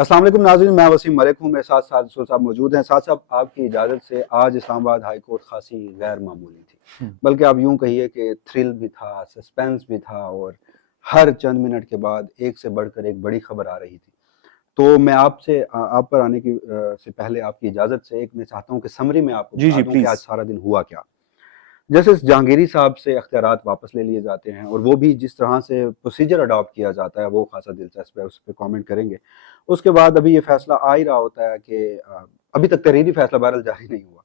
السلام علیکم ناظرین، میں وسیم ملک ہوں، میرے ساتھ ساتھ صاحب موجود ہیں۔ ساتھ صاحب آپ کی اجازت سے آج اسلام آباد ہائی کورٹ خاصی غیر معمولی تھی، بلکہ آپ یوں کہیے کہ تھرل بھی تھا، سسپینس بھی تھا، اور ہر چند منٹ کے بعد ایک سے بڑھ کر ایک بڑی خبر آ رہی تھی۔ تو میں آپ پر آنے کی سے پہلے آپ کی اجازت سے میں چاہتا ہوں کہ سمری میں آپ کو بتا دوں کہ آج سارا دن ہوا کیا۔ جیسے جہانگیری صاحب سے اختیارات واپس لے لیے جاتے ہیں، اور وہ بھی جس طرح سے پروسیجر اڈاپٹ کیا جاتا ہے وہ خاصا دلچسپ ہے، اس پہ کامنٹ کریں گے۔ اس کے بعد ابھی یہ فیصلہ آ ہی رہا ہوتا ہے کہ ابھی تک تحریری فیصلہ بہرحال جاری نہیں ہوا،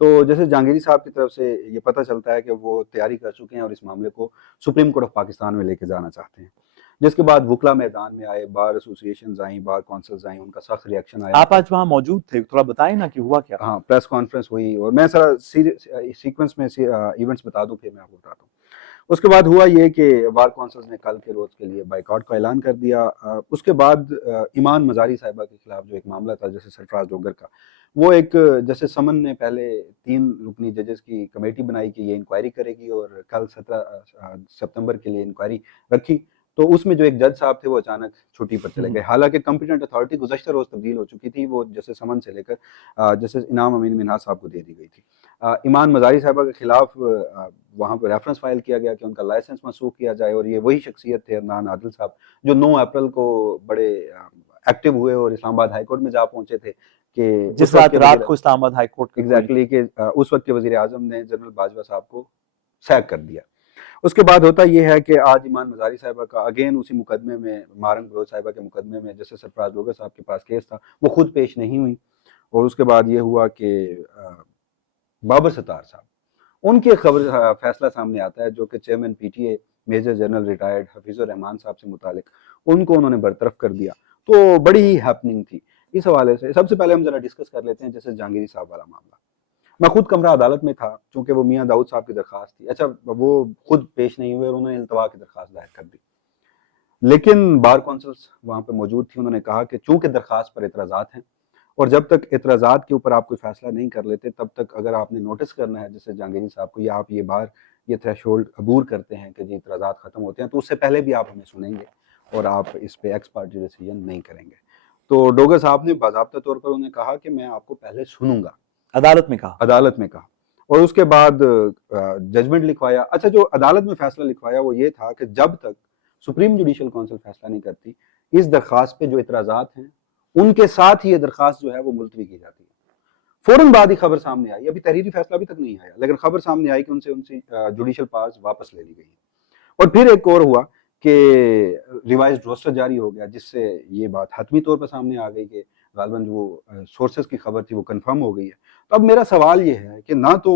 تو جیسے جہانگیری صاحب کی طرف سے یہ پتہ چلتا ہے کہ وہ تیاری کر چکے ہیں اور اس معاملے کو سپریم کورٹ آف پاکستان میں لے کے جانا چاہتے ہیں، جس کے بعد وکلا میدان میں آئے، بار ایسوسیشنز آئیں، بار کونسلز آئیں، ان کا سخت ریاکشن آیا۔ آپ آج وہاں موجود تھے، تھوڑا بتائیں نا کہ ہوا کیا؟ ہاں، پریس کانفرنس ہوئی، اور میں سارا سیکوینس میں ایونٹس بتا دوں پھر میں آپ کو بتاتا ہوں۔ اس کے بعد ہوا یہ کہ بار کونسلز نے کل کے روز کے لیے بائیکاٹ کا اعلان کر دیا۔ اس کے بعد ایمان مزاری صاحبہ کے خلاف جو ایک معاملہ تھا جیسے سرفراز ڈوگر کا، وہ ایک جیسے سمن نے پہلے 3 رکنی ججز کی کمیٹی بنائی کہ یہ انکوائری کرے گی، اور کل 17 ستمبر کے لیے انکوائری رکھی، تو اس میں جو ایک جج صاحب تھے وہ اچانک چھٹی پر چلے گئے، حالانکہ کمپیٹنٹ اتھارٹی گزشتہ روز تبدیل ہو چکی تھی، وہ جیسے سمن سے لے کر جیسے انعام امین منہاج صاحب کو دے دی گئی تھی۔ ایمان مزاری صاحبہ کے خلاف وہاں پہ ریفرنس فائل کیا گیا کہ ان کا لائسنس منسوخ کیا جائے، اور یہ وہی شخصیت تھے عدنان عادل صاحب جو 9 اپریل کو بڑے ایکٹیو ہوئے اور اسلام آباد ہائی کورٹ میں جا پہنچے تھے کہ جس رات کو اسلام آباد ہائی کورٹ ایگزیکٹلی کہ اس وقت کے وزیر اعظم نے جنرل باجوہ صاحب کو سیک کر دیا۔ اس کے بعد ہوتا یہ ہے کہ آج ایمان مزاری صاحبہ کا اگین اسی مقدمے میں، مارنگ بلوچ صاحبہ کے مقدمے میں جیسے سرفراز ڈوگر صاحب کے پاس کیس تھا، وہ خود پیش نہیں ہوئی، اور اس کے بعد یہ ہوا کہ بابر ستار صاحب، ان کی خبر فیصلہ سامنے آتا ہے جو کہ chairman P T A major general retired Hafeez ur-Rehman صاحب سے متعلق، ان کو انہوں نے برطرف کر دیا، تو بڑی ہی ہیپننگ تھی۔ اس حوالے سے سب سے پہلے ہم ذرا ڈسکس کر لیتے ہیں جیسے جہانگیری صاحب والا معاملہ۔ میں خود کمرہ عدالت میں تھا چونکہ وہ میاں داؤد صاحب کی درخواست تھی، اچھا وہ خود پیش نہیں ہوئے اور انہوں نے التوا کی درخواست دائر کر دی، لیکن بار کونسلز وہاں پہ موجود تھی، انہوں نے کہا کہ چونکہ درخواست پر اعتراضات ہیں اور جب تک اعتراضات کے اوپر آپ کوئی فیصلہ نہیں کر لیتے تب تک اگر آپ نے نوٹس کرنا ہے جیسے جہانگیری صاحب کو، یا آپ یہ تھریش ہولڈ عبور کرتے ہیں کہ جی اعتراضات ختم ہوتے ہیں، تو اس سے پہلے بھی آپ ہمیں سنیں گے اور آپ اس پہ ایکس پارٹی ڈیسیجن نہیں کریں گے۔ تو ڈوگر صاحب نے باضابطہ طور پر انہیں کہا کہ میں آپ کو پہلے سنوں گا، عدالت میں کہا، اور اس کے بعد ججمنٹ لکھوایا۔ اچھا، جو عدالت میں فیصلہ لکھوایا وہ یہ تھا کہ جب تک سپریم جوڈیشل کونسل فیصلہ نہیں کرتی، اس درخواست پہ جو اعتراضات ہیں ان کے ساتھ ہی یہ درخواست جو ہے وہ ملتوی کی جاتی ہے۔ فوراً بعد ہی خبر سامنے آئی، ابھی تحریری فیصلہ ابھی تک نہیں آیا، لیکن خبر سامنے آئی کہ ان سے جوڈیشل پاورز واپس لے لی گئی ہیں۔ اور پھر ایک اور ہوا کہ ریوائزڈ روسٹر جاری ہو گیا، جس سے یہ بات حتمی طور پر سامنے آ گئی کہ غالباً جو سورسز کی خبر تھی وہ کنفرم ہو گئی ہے۔ تو اب میرا سوال یہ ہے کہ نہ تو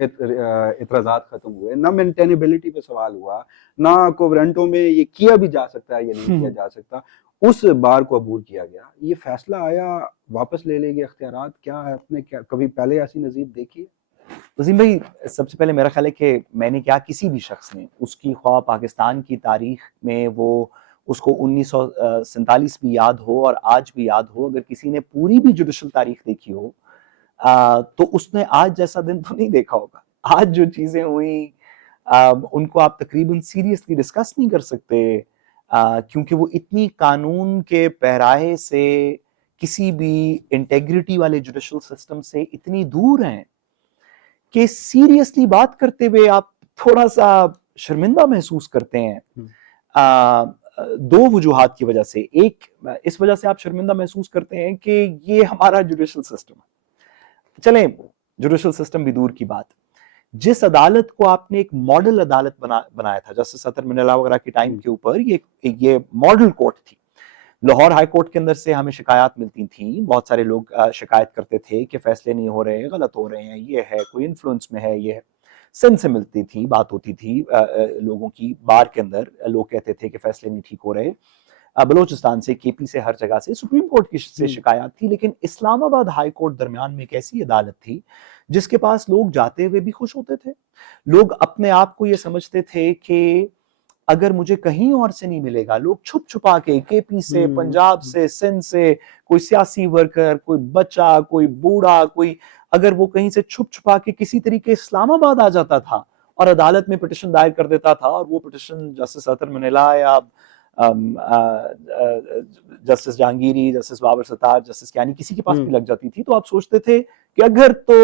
اعتراضات ختم ہوئے، نہ مینٹینیبلٹی پہ سوال ہوا، نہ کوورنٹوں میں یہ کیا بھی جا سکتا ہے یا نہیں کیا جا سکتا، اس بار کو عبور کیا گیا۔ یہ فیصلہ آیا واپس لے لے گے اختیارات، کیا ہے، آپ نے کبھی پہلے ایسی نظیر دیکھی ہے؟ وسیم بھائی، سب سے پہلے میرا خیال ہے کہ میں نے کیا کسی بھی شخص نے اس کی خواہ پاکستان کی تاریخ میں وہ اس کو 1947 بھی یاد ہو اور آج بھی یاد ہو، اگر کسی نے پوری بھی جوڈیشل تاریخ دیکھی ہو تو اس نے آج جیسا دن تو نہیں دیکھا ہوگا۔ آج جو چیزیں ہوئیں ان کو آپ تقریباً سیریسلی ڈسکس نہیں کر سکتے، کیونکہ وہ اتنی قانون کے پیراہے سے، کسی بھی انٹیگریٹی والے جوڈیشل سسٹم سے اتنی دور ہیں کہ سیریسلی بات کرتے ہوئے آپ تھوڑا سا شرمندہ محسوس کرتے ہیں۔ دو وجوہات کی وجہ سے، ایک اس وجہ سے آپ شرمندہ محسوس کرتے ہیں کہ یہ ہمارا جوڈیشل سسٹم ہے۔ چلیں جوڈیشل سسٹم بھی دور کی بات، جس عدالت کو آپ نے ایک ماڈل عدالت بنایا تھا جسٹس اطہر منالہ وغیرہ کے ٹائم کے اوپر، یہ ماڈل کورٹ تھی۔ لاہور ہائی کورٹ کے اندر سے ہمیں شکایات ملتی تھیں، بہت سارے لوگ شکایت کرتے تھے کہ فیصلے نہیں ہو رہے، غلط ہو رہے ہیں، یہ ہے، کوئی انفلوئنس میں ہے، یہ ہے۔ سندھ سے ملتی تھی، بات ہوتی تھی لوگوں کی، بار کے اندر لوگ کہتے تھے کہ فیصلے نہیں ٹھیک ہو رہے، بلوچستان سے، کے پی سے، ہر جگہ سے سپریم کورٹ کی سے شکایات تھی۔ لیکن اسلام آباد ہائی کورٹ درمیان میں ایک ایسی عدالت تھی جس کے پاس لوگ جاتے ہوئے بھی خوش ہوتے تھے، لوگ اپنے آپ کو یہ سمجھتے تھے کہ اگر مجھے کہیں اور سے نہیں ملے گا، لوگ چھپ چھپا کے کے پی سے، پنجاب سے، سندھ سے، کوئی سیاسی ورکر، کوئی بچہ، کوئی بوڑھا، کوئی اگر وہ کہیں سے چھپ چھپا کے کسی طریقے اسلام آباد آ جاتا تھا اور عدالت میں پٹیشن دائر کر دیتا تھا، اور وہ پٹیشن جسٹس اطہر منالہ یا جسٹس جہانگیری, جسٹس بابر ستار, جسٹس کیانی, کسی کے پاس بھی لگ جاتی تھی, تو آپ سوچتے تھے کہ اگر تو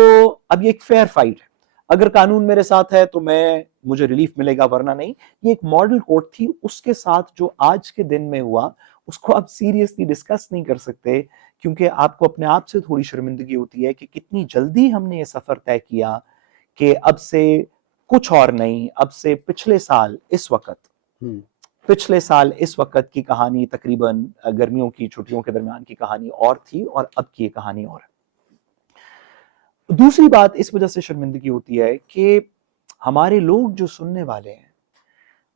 اب یہ ایک فیئر فائٹ ہے, اگر قانون میرے ساتھ ہے تو مجھے ریلیف ملے گا, ورنہ نہیں. یہ ایک ماڈل کورٹ تھی. اس کے ساتھ جو آج کے دن میں ہوا اس کو آپ سیریسلی ڈسکس نہیں کر سکتے, کیونکہ آپ کو اپنے آپ سے تھوڑی شرمندگی ہوتی ہے کہ کتنی جلدی ہم نے یہ سفر طے کیا کہ اب سے کچھ اور نہیں, اب سے پچھلے سال اس وقت کی کہانی تقریباً گرمیوں کی چھٹیوں کے درمیان کی کہانی اور تھی, اور اب کی یہ کہانی اور ہے. دوسری بات اس وجہ سے شرمندگی ہوتی ہے کہ ہمارے لوگ جو سننے والے ہیں,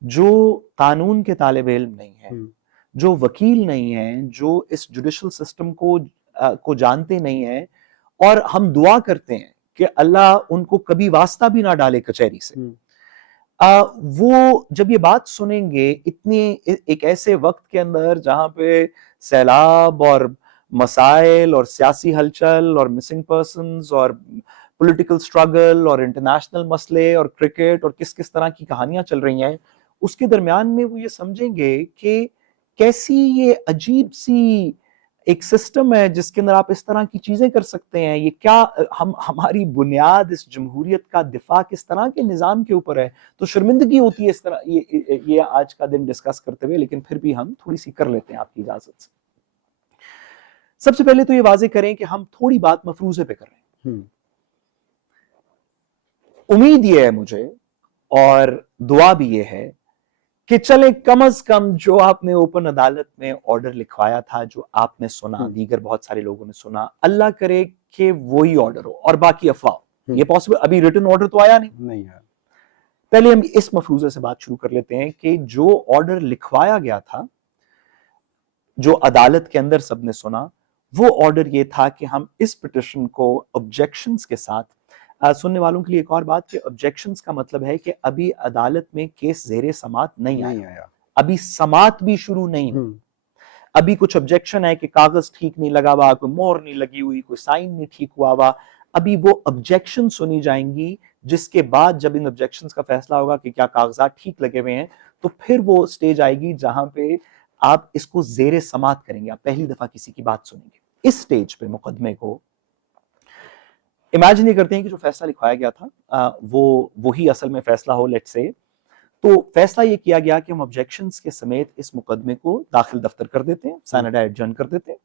جو قانون کے طالب علم نہیں ہیں, جو وکیل نہیں ہیں, جو اس جوڈیشل سسٹم کو جانتے نہیں ہیں, اور ہم دعا کرتے ہیں کہ اللہ ان کو کبھی واسطہ بھی نہ ڈالے کچہری سے, وہ جب یہ بات سنیں گے ایک ایسے وقت کے اندر جہاں پہ سیلاب اور مسائل اور سیاسی ہلچل اور مسنگ پرسنز اور پولیٹیکل سٹرگل اور انٹرنیشنل مسئلے اور کرکٹ اور کس طرح کی کہانیاں چل رہی ہیں, اس کے درمیان میں وہ یہ سمجھیں گے کہ کیسی یہ عجیب سی ایک سسٹم ہے جس کے اندر آپ اس طرح کی چیزیں کر سکتے ہیں, یہ کیا ہماری بنیاد اس جمہوریت کا دفاع کس طرح کے نظام کے اوپر ہے. تو شرمندگی ہوتی ہے اس طرح یہ آج کا دن ڈسکس کرتے ہوئے, لیکن پھر بھی ہم تھوڑی سی کر لیتے ہیں آپ کی اجازت سے. سب سے پہلے تو یہ واضح کریں کہ ہم تھوڑی بات مفروضے پہ کر رہے ہیں. امید یہ ہے مجھے اور دعا بھی یہ ہے کہ چلے کم از کم جو آپ نے اوپن عدالت میں آرڈر لکھوایا تھا, جو آپ نے سنا, دیگر بہت سارے لوگوں نے سنا, اللہ کرے کہ وہی آرڈر ہو, اور باقی افواہ. یہ پاسبل, ابھی ریٹن آرڈر تو آیا نہیں. پہلے ہم اس مفروضے سے بات شروع کر لیتے ہیں کہ جو آرڈر لکھوایا گیا تھا, جو عدالت کے اندر سب نے سنا, وہ آرڈر یہ تھا کہ ہم اس پٹیشن کو آبجیکشنز کے ساتھ, سننے والوں کے لیے ایک اور بات کہ آبجیکشنز کا مطلب ہے کہ ابھی عدالت میں کیس زیر سماعت نہیں آیا, ابھی سماعت بھی شروع نہیں, ابھی کچھ آبجیکشن ہے کہ کاغذ ٹھیک نہیں لگا ہوا, کوئی مہر نہیں لگی ہوئی, کوئی سائن نہیں ٹھیک ہوا ہوا, ابھی وہ آبجیکشن سنی جائیں گی, جس کے بعد جب ان آبجیکشنز کا فیصلہ ہوگا کہ کیا کاغذات ٹھیک لگے ہوئے ہیں, تو پھر وہ سٹیج آئے گی جہاں پہ آپ اس کو زیر سماعت کریں گے, آپ پہلی دفعہ کسی کی بات سنیں گے. اس سٹیج پہ مقدمے کو امیجن یہ کرتے ہیں کہ جو فیصلہ لکھوایا گیا تھا وہی اصل میں فیصلہ ہو, لیٹس سے. تو فیصلہ یہ کیا گیا کہ ہم آبجیکشنز کے سمیت اس مقدمے کو داخل دفتر کر دیتے ہیں, سینیٹ ایڈجرن کر دیتے ہیں.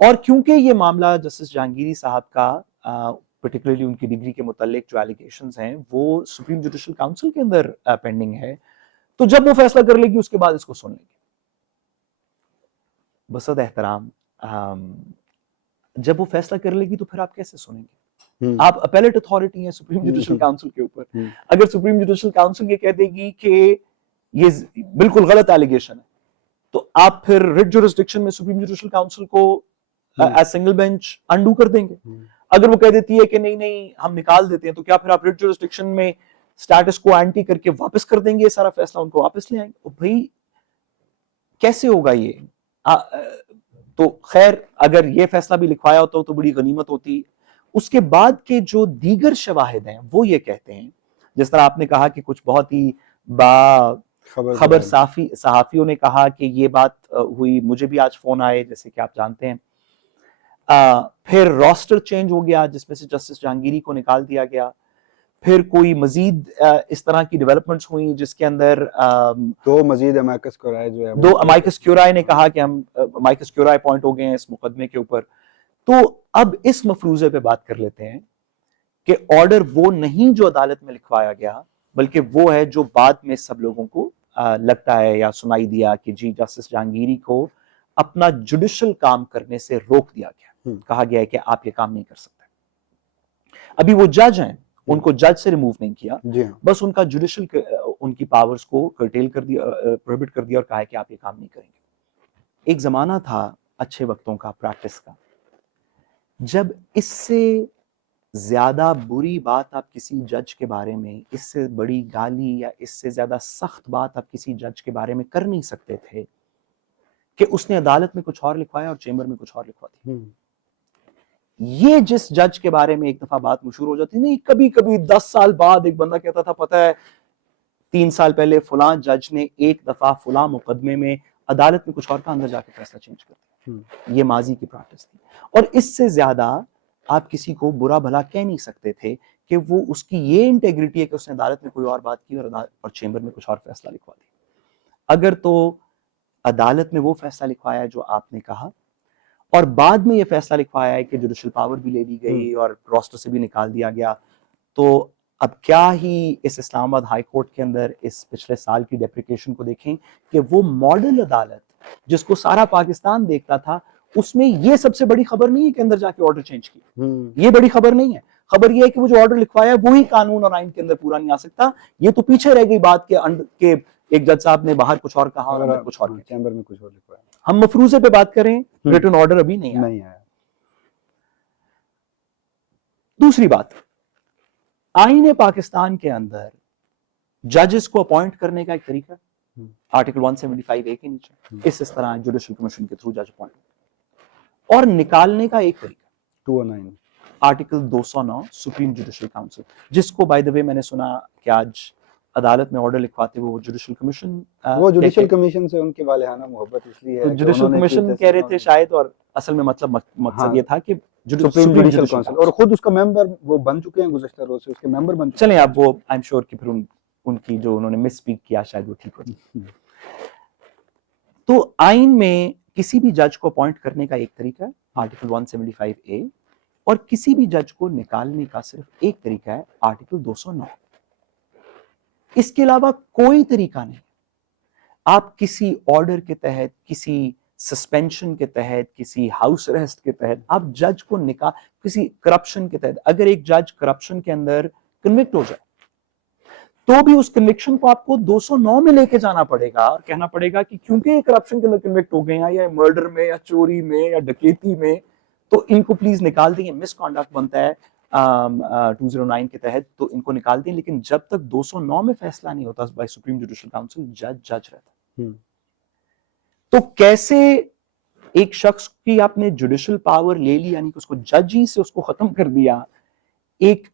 اور کیونکہ یہ معاملہ جسٹس جہانگیری صاحب کا پرٹیکولرلی ان کی ڈگری کے متعلق جو ایلیگیشنز ہیں وہ سپریم جوڈیشل کاؤنسل کے اندر پینڈنگ ہے, تو جب وہ فیصلہ کر لے گی اس کے بعد اس کو سن لیں گے. بصد احترام, جب وہ فیصلہ کر لے گی تو پھر آپ کیسے سنیں گے؟ آپ اپیلیٹ اتھارٹی ہیں سپریم جوڈیشل کاؤنسل کے اوپر. اگر سپریم جوڈیشل کاؤنسل یہ کہہ دے گی کہ یہ بالکل غلط ایلیگیشن ہے, تو آپ پھر ریٹ جورسڈکشن میں سپریم جوڈیشل کاؤنسل کو ایز سنگل بینچ انڈو کر دیں گے. اگر وہ کہہ دیتی ہے کہ نہیں ہم نکال دیتے ہیں, تو کیا پھر آپ ریٹ جورسڈکشن میں سٹیٹس کو اینٹی کر کے واپس کر دیں گے, یہ سارا فیصلہ ان کو واپس لے آئیں گے؟ بھائی کیسے ہوگا یہ؟ تو خیر, اگر یہ فیصلہ بھی لکھوایا ہوتا تو بڑی غنیمت ہوتی. اس کے بعد کے جو دیگر شواہد ہیں وہ یہ کہتے ہیں, جس طرح آپ نے کہا کہ کچھ بہت ہی خبر صحافیوں نے کہا کہ یہ بات ہوئی, مجھے بھی آج فون آئے جیسے کہ آپ جانتے ہیں. پھر روسٹر چینج ہو گیا جس میں سے جسٹس جہانگیری کو نکال دیا گیا. پھر کوئی مزید اس طرح کی ڈیولپمنٹس ہوئی جس کے اندر دو مزید امائکس کیورائے جو ہے, دو امائکس کیورائے نے کہا کہ ہم امائکس کیورائے اپوائنٹ ہو گئے ہیں اس مقدمے کے اوپر. تو اب اس مفروضے پہ بات کر لیتے ہیں کہ آرڈر وہ نہیں جو عدالت میں لکھوایا گیا, بلکہ وہ ہے جو بعد میں سب لوگوں کو لگتا ہے یا سنائی دیا کہ جی جسٹس جہانگیری کو اپنا جوڈیشل کام کرنے سے روک دیا گیا, کہا گیا ہے کہ آپ یہ کام نہیں کر سکتے. ابھی وہ جج ہیں, ان کو جج سے ریموو نہیں کیا, بس ان کا جوڈیشل ان کی پاورز کو کرٹیل کر دیا, پروہبٹ کر دیا اور کہا ہے کہ آپ یہ کام نہیں کریں گے. ایک زمانہ تھا اچھے وقتوں کا, پریکٹس کا, جب اس سے زیادہ بری بات آپ کسی جج کے بارے میں, اس سے بڑی گالی یا اس سے زیادہ سخت بات آپ کسی جج کے بارے میں کر نہیں سکتے تھے کہ اس نے عدالت میں کچھ اور لکھوایا اور چیمبر میں کچھ اور لکھوا دی. یہ جس جج کے بارے میں ایک دفعہ بات مشہور ہو جاتی نہیں, کبھی کبھی 10 سال بعد ایک بندہ کہتا تھا پتہ ہے 3 سال پہلے فلاں جج نے ایک دفعہ فلاں مقدمے میں عدالت میں کچھ اور کا، اندر جا کے فیصلہ چینج کر دیا. یہ ماضی کی پریکٹس تھی، اور اس سے زیادہ آپ کسی کو برا بھلا کہہ نہیں سکتے تھے کہ وہ اس کی یہ انٹیگریٹی ہے کہ اس نے عدالت میں کوئی اور بات کی اور چیمبر میں کچھ اور فیصلہ لکھوا دیا. اگر تو عدالت میں وہ فیصلہ لکھوایا جو آپ نے کہا، اور بعد میں یہ فیصلہ لکھوایا ہے کہ جوڈیشل پاور بھی لے لی گئی اور روسٹر سے بھی نکال دیا گیا، تو اب کیا ہی اس اسلام آباد ہائی کورٹ کے اندر اس پچھلے سال کی ڈیپریکیشن کو دیکھیں کہ وہ ماڈل عدالت جس کو سارا پاکستان دیکھتا تھا، اس میں یہ سب سے بڑی خبر نہیں ہے کہ اندر جا کے آرڈر چینج کیا. یہ بڑی خبر نہیں ہے. خبر یہ ہے کہ وہ جو آرڈر لکھوایا ہے وہی قانون اور آئین کے اندر پورا نہیں آ سکتا. یہ تو پیچھے رہ گئی بات کہ ایک جج صاحب نے باہر کچھ اور کہا اور اندر کچھ اور کہا. چیمبر میں کچھ اور لکھوایا. ہم مفروضے پہ بات کریں، ریٹن آرڈر ابھی نہیں آیا. دوسری بات، آئین پاکستان کے اندر ججز کو اپوائنٹ کرنے کا ایک طریقہ، آرٹیکل 175A کے نیچے اس طرح جوڈیشل کمیشن کے تھرو جج اپوائنٹ، اور نکالنے کا ایک طریقہ 209 آرٹیکل 209 سپریم جوڈیشل کاؤنسل، جس کو بائی دا وے میں نے سنا کہ آج عدالت میں آرڈر لکھواتے ہوئے وہ جوڈیشل کمیشن سے ان کی والہانہ محبت اس لیے ہے، جوڈیشل کمیشن کہہ رہے تھے شاید، اور اصل میں مقصد یہ تھا کہ سپریم جوڈیشل کاؤنسل، اور خود اس کا ممبر وہ بن چکے ہیں گزشتہ روز سے، اس کے ممبر بن چکے ہیں. چلیں اب وہ آئی ایم شیور کہ پھر ان کی جو انہوں نے مس اسپیک کیا شاید وہ ٹھیک ہو جائے. تو آئین میں کسی بھی جج کو اپوائنٹ کرنے کا ایک طریقہ ہے آرٹیکل 175A، اور کسی بھی جج کو نکالنے کا صرف ایک طریقہ ہے آرٹیکل 209. اس کے علاوہ کوئی طریقہ نہیں. آپ کسی آرڈر کے تحت، کسی سسپینشن کے تحت، کسی ہاؤس ریسٹ کے تحت آپ جج کو کسی کرپشن کے تحت، اگر ایک جج کرپشن کے اندر کنوکٹ ہو جائے تو بھی اس کنوکشن کو آپ کو 209 میں لے کے جانا پڑے گا اور کہنا پڑے گا کہ کیونکہ یہ کرپشن کے اندر کنوکٹ ہو گئے ہیں، یا مرڈر میں یا چوری میں یا ڈکیتی میں، تو ان کو پلیز نکال دیں. مس کانڈکٹ بنتا ہے 209 کے تحت، تو ان کو نکال دیں. لیکن جب تک 209 میں فیصلہ نہیں ہوتا بائی سپریم جوڈیشل کاؤنسل، جج رہتا. تو کیسے ایک شخص کی آپ نے جوڈیشل پاور لے لی، یعنی کہ اس کو جج ہی سے اس کو ختم کر دیا، ایک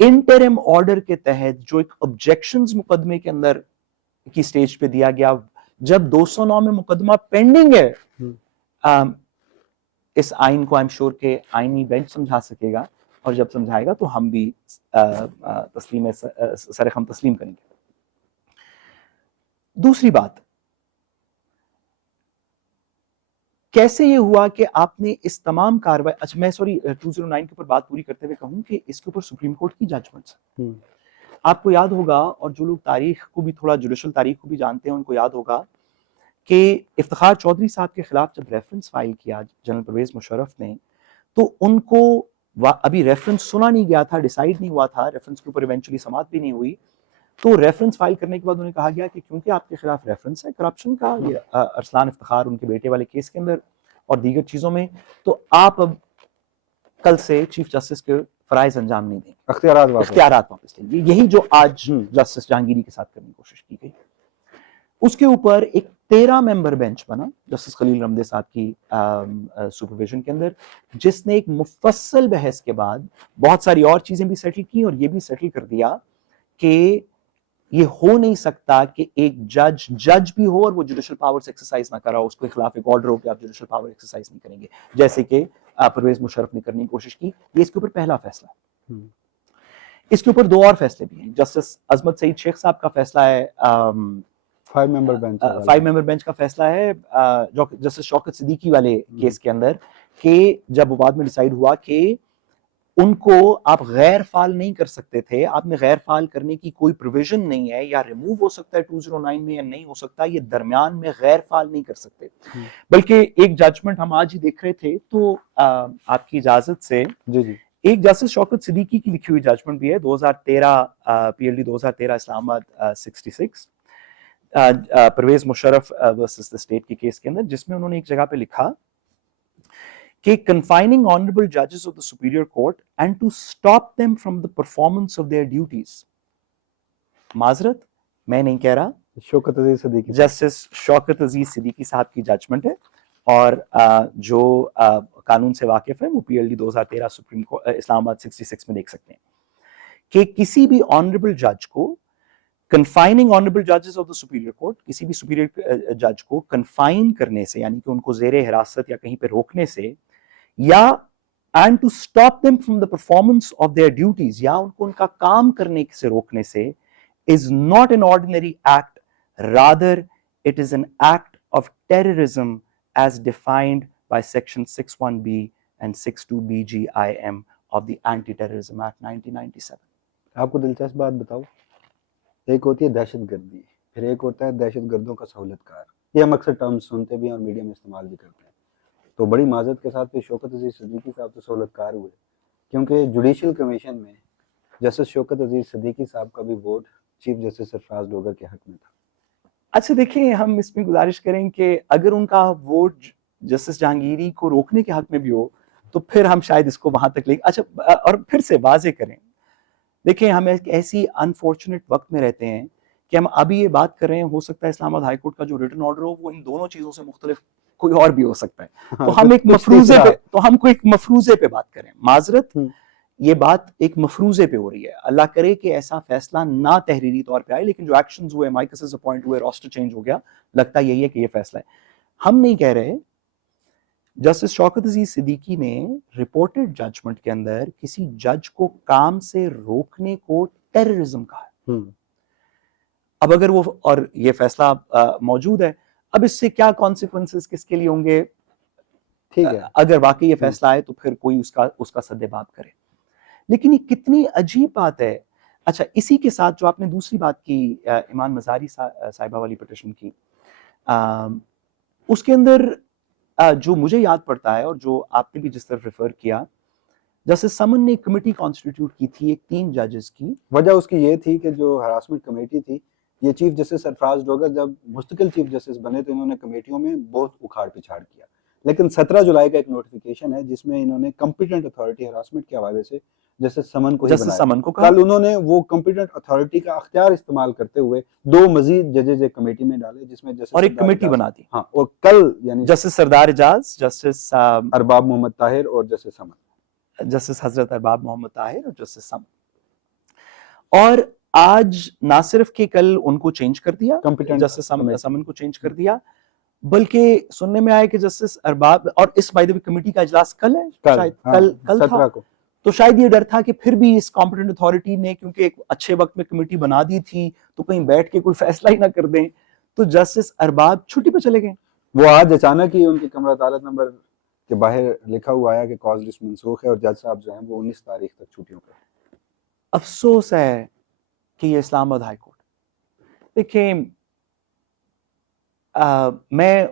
انٹرم آرڈر کے تحت جو ایک آبجیکشنز مقدمے کے اندر کی سٹیج پہ دیا گیا، جب 209 میں مقدمہ پینڈنگ ہے. اس آئین کو آئی ایم شیور کہ آئینی بینچ سمجھا سکے گا، اور جب سمجھائے گا تو ہم بھی سرخم تسلیم کریں گے. دوسری بات، کیسے یہ ہوا کہ آپ نے اس تمام کاروائی، اچھا میں 209 کے اوپر بات پوری کرتے ہوئے کہوں کہ اس کے اوپر سپریم کورٹ کی ججمنٹس. آپ کو یاد ہوگا، اور جو لوگ تاریخ کو بھی تھوڑا جوڈیشل تاریخ کو بھی جانتے ہیں ان کو یاد ہوگا کہ افتخار چودھری صاحب کے خلاف جب ریفرنس فائل کیا جنرل پرویز مشرف نے، تو ان کو ابھی ریفرنس سنا نہیں گیا تھا، ڈیسائیڈ نہیں ہوا تھا، ریفرنس کے اوپر ایونچولی سماعت بھی نہیں ہوئی. تو ریفرنس فائل کرنے کے بعد انہیں کہا گیا کہ کیونکہ آپ کے خلاف ریفرنس ہے کرپشن کا، یہ ارسلان افتخار ان کے بیٹے والے کیس کے اندر اور دیگر چیزوں میں، تو آپ اب کل سے چیف جسٹس کے فرائض انجام نہیں دیں، اختیارات واپس لیں گے. یہی جو آج جسٹس جہانگیری کے ساتھ کرنے کی کوشش کی گئی. اس کے اوپر ایک 13 ممبر بینچ بنا جسٹس خلیل رمدے صاحب کی سپرویژن کے اندر، جس نے ایک مفصل بحث کے بعد بہت ساری اور چیزیں بھی سیٹل کی، اور یہ بھی سیٹل کر دیا کہ یہ ہو نہیں سکتا کہ ایک جج بھی ہو اور وہ جوڈیشل پاورز ایکسرسائز نہ کرا ہو، اس کے خلاف ایک آرڈر ہو کہ آپ جوڈیشل پاور ایکسرسائز نہیں کریں گے، جیسے کہ پرویز مشرف نے کرنے کی کوشش کی. یہ اس کے اوپر پہلا فیصلہ. اس کے اوپر 2 اور فیصلے بھی ہیں. جسٹس عظمت سعید شیخ صاحب کا فیصلہ ہے، 5 ممبر بینچ کا فیصلہ ہے جسٹس شوکت صدیقی والے کیس کے اندر، کہ جب وہ بعد میں ڈیسائیڈ ہوا کہ ان کو آپ غیر فعال نہیں کر سکتے تھے، آپ نے غیر فعال کرنے کی کوئی پروویژن نہیں ہے، یا ریموو ہو سکتا ہے 209 میں یا نہیں ہو سکتا، یہ درمیان میں غیر فعال نہیں کر سکتے. بلکہ ایک ججمنٹ ہم آج ہی دیکھ رہے تھے، تو آپ کی اجازت سے ایک جسٹس شوکت صدیقی کی لکھی ہوئی ججمنٹ بھی ہے 2013 PLD 2013 Islamabad 66 Pervez Musharraf versus the state کے کیس کے اندر، جس میں انہوں نے ایک جگہ پہ لکھا کہ confining honorable judges of the superior court and to stop them from the performance of their duties. معذرت، میں نہیں کہہ رہا، شوکت عزیز صدیقی، جسٹس شوکت عزیز صدیقی صاحب کی ججمنٹ ہے، اور جو قانون سے واقف ہے وہ PLD 2013 سپریم کورٹ اسلام آباد 66 میں دیکھ سکتے ہیں کہ کسی بھی آنریبل جج کو کنفائننگ آنریبل ججز آف دا سپیریئر کورٹ, کسی بھی سپیریئر جج کو کنفائن کرنے سے, یعنی کہ ان کو زیر حراست یا کہیں پہ روکنے سے, یا and to stop them from the performance of their duties, یا ان کو ان کا کام کرنے سے روکنے سے, is not an ordinary act, rather it is an act of terrorism as defined by section 61B and 62B GIM of the Anti-Terrorism Act 1997. آپ کو دلچسپ بات بتاؤ, ایک ہوتی ہے دہشت گردی, پھر ایک ہوتا ہے دہشت گردوں کا سہولت کار. یہ ہم اکثر ٹرمز سنتے بھی ہیں اور میڈیا میں استعمال بھی کرتے ہیں. تو بڑی معذرت کے ساتھ شوکت عزیز صدیقی صاحب تو سہولت کار ہوئے, کیونکہ جوڈیشل کمیشن میں جسٹس شوکت عزیز صدیقی صاحب کا بھی ووٹ چیف جسٹس سرفراز ڈوگر کے حق میں تھا. اچھا دیکھیں, ہم اس میں گزارش کریں کہ اگر ان کا ووٹ جسٹس جہانگیری کو روکنے کے حق میں بھی ہو تو پھر ہم شاید اس کو وہاں تک لیں. اچھا, اور پھر سے واضح کریں, دیکھیں ہم ایک ایسی انفارچونیٹ وقت میں رہتے ہیں کہ ہم ابھی یہ بات کر رہے ہیں, ہو سکتا ہے اسلام آباد ہائی کورٹ کا جو ریٹن آرڈر ہو وہ ان دونوں چیزوں سے مختلف کوئی اور بھی ہو سکتا ہے. تو ہم ایک مفروضے پہ بات کریں. معذرت, یہ بات ایک مفروضے پہ ہو رہی ہے. اللہ کرے کہ ایسا فیصلہ نہ تحریری طور پہ آئے, لیکن جو ایکشنز ہوئے, مائکسز اپوائنٹ ہوئے, روسٹر چینج ہو گیا, لگتا یہی ہے کہ یہ فیصلہ ہے. ہم نہیں کہہ رہے, جسٹس شوکت عزیز صدیقی نے رپورٹڈ ججمنٹ کے اندر کسی جج کو کام سے روکنے کو ٹیررزم کہا ہے. اب اگر وہ, اور یہ فیصلہ موجود ہے, اب اس سے کیا کانسیکوینسز کس کے لیے ہوں گے, ٹھیک ہے, اگر واقعی یہ فیصلہ آئے تو پھر کوئی اس کا سد باب کرے. لیکن یہ کتنی عجیب بات ہے. اچھا, اسی کے ساتھ جو آپ نے دوسری بات کی, ایمان مزاری صاحبہ والی پٹیشن کی, اس کے اندر جو مجھے یاد پڑتا ہے اور جو آپ نے بھی جس طرف ریفر کیا, جسٹس سمن نے ایک کمیٹی کانسٹیٹیوٹ کی تھی, ایک 3 ججز کی. وجہ اس کی یہ تھی کہ جو ہراسمنٹ کمیٹی تھی, یہ چیف جسٹس سرفراز ڈوگر جب مستقل چیف جسٹس بنے تو انہوں نے کمیٹیوں میں بہت اکھاڑ پچھاڑ کیا. لیکن 17 جولائی کا ایک نوٹیفیکیشن ہے جس میں انہوں نے کمپیٹنٹ اتھارٹی ہراسمنٹ کے حوالے سے جسٹس سمن کو ہی بنایا. کل انہوں نے وہ کمپیٹنٹ اتھارٹی کا اختیار استعمال کرتے ہوئے 2 مزید ججز ایک کمیٹی میں ڈالے, جس میں جسٹس اور ایک کمیٹی بنا دی. ہاں, اور کل یعنی جسٹس سردار اعجاز, جسٹس ارباب محمد طاہر اور جسٹس سمن, جسٹس حضرت ارباب محمد طاہر اور جسٹس سمن. اور آج نہ صرف کہ کل ان کو چینج کر دیا, جسٹس سمن کو چینج کر دیا, بلکہ سننے میں آیا کہ جسٹس ارباب, اور اس بائی دی وے کمیٹی کا اجلاس کل ہے, شاید کل تھا, تو شاید یہ ڈر تھا کہ پھر بھی اس کمپیٹنٹ اتھارٹی نے کیونکہ ایک اچھے وقت میں کمیٹی بنا دی تھی تو کہیں بیٹھ کے کوئی فیصلہ ہی نہ کر دیں, تو جسٹس ارباب چھٹی پہ چلے گئے. وہ آج اچانک ہی ان کی کمرہ عدالت نمبر کے باہر لکھا ہوا آیا کہ کاز لسٹ منسوخ ہے, اور جج صاحب جو ہیں وہ 19 تاریخ تک چھٹیوں پہ. افسوس ہے کہ یہ اسلام آباد ہائی کورٹ, دیکھیں میں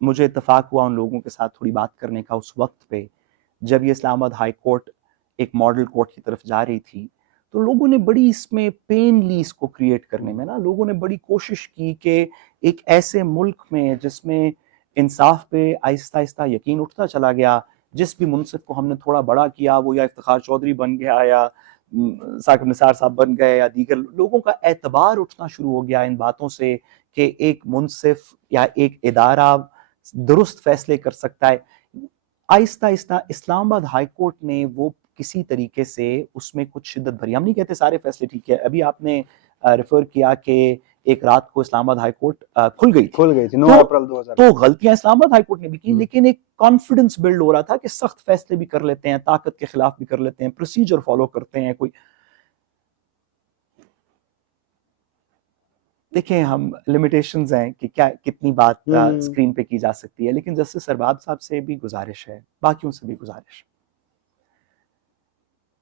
مجھے اتفاق ہوا ان لوگوں کے ساتھ تھوڑی بات کرنے کا اس وقت پہ جب یہ اسلام آباد ہائی کورٹ ایک ماڈل کورٹ کی طرف جا رہی تھی, تو لوگوں نے بڑی اس میں پینلی اس کو کریٹ کرنے میں لوگوں نے بڑی کوشش کی کہ ایک ایسے ملک میں جس میں انصاف پہ آہستہ آہستہ یقین اٹھتا چلا گیا, جس بھی منصف کو ہم نے تھوڑا بڑا کیا وہ یا افتخار چودھری بن گیا یا ثاقب نثار صاحب بن گئے یا دیگر لوگوں کا اعتبار اٹھنا شروع ہو گیا ان باتوں سے کہ ایک منصف یا ایک ادارہ درست فیصلے کر سکتا ہے. آہستہ آہستہ اسلام آباد ہائی کورٹ نے وہ کسی طریقے سے اس میں کچھ شدت بھری, ہم نہیں کہتے سارے فیصلے ٹھیک ہے, ابھی آپ نے ریفر کیا کہ ایک رات کو اسلام آباد ہائی کورٹ کھل گئی تھی 9 اپریل 2000, تو غلطیاں اسلام آباد ہائی کورٹ نے بھی کی, لیکن ایک کانفیڈنس بلڈ ہو رہا تھا کہ سخت فیصلے بھی کر لیتے ہیں, طاقت کے خلاف بھی کر لیتے ہیں, پروسیجر فالو کرتے ہیں. کوئی دیکھیں ہم لمیٹیشنز ہیں کہ کیا کتنی بات اسکرین پہ کی جا سکتی ہے, لیکن جسٹس ارباب صاحب سے بھی گزارش ہے, باقیوں سے بھی گزارش